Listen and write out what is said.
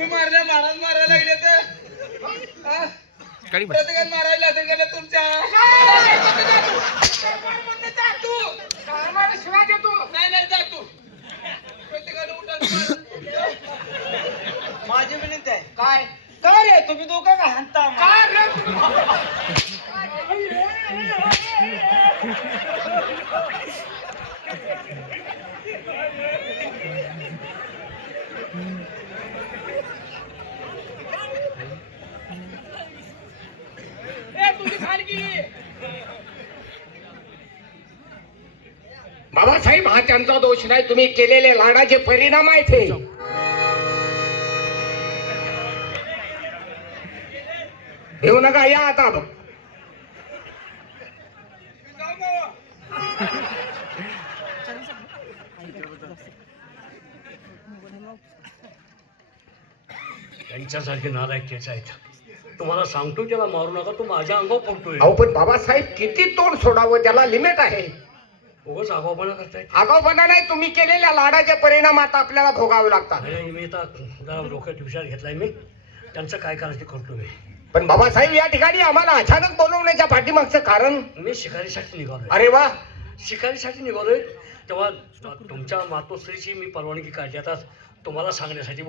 तुम्ही मारल्या महाराज मारायला लागले तर हा? प्रत्येकाला मारायला असेल का तुमच्या शिवाय देतो नाही नाही जा तू प्रत्येकाला उठा माझी विनंती आहे काय काय रे तुम्ही दोघं का हाणता काय रे बाबासाहेब हा त्यांचा दोष नाही, तुम्ही केलेले लाडाचे परिणाम आहेत हे. घेऊ नका या आता त्यांच्यासारखे नालायक तेच आहेत. तुम्हाला सांगतो त्याला मारू नका, तो माझ्या अंगावर पडतोय. अहो पण बाबासाहेब किती तोंड सोडावं, त्याला लिमिट आहे. उगाच आगाऊपणा करतायत. आगाऊपणा नाही, तुम्ही केलेल्या लाडाचे परिणाम आता आपल्याला भोगावे लागतात. मी आता जरा डोक्यात विचार घेतलाय, मी त्यांचं काय करायचं करतो मी. पण बाबासाहेब या ठिकाणी आम्हाला अचानक बोलवण्याच्या पाठीमागचं कारण? मी शिकारीसाठी निघालोय. अरे वा, शिकारीसाठी निघालोय तेव्हा तुमच्या मातोश्रीची मी परवानगी काढली, आता तुम्हाला सांगण्यासाठी बोल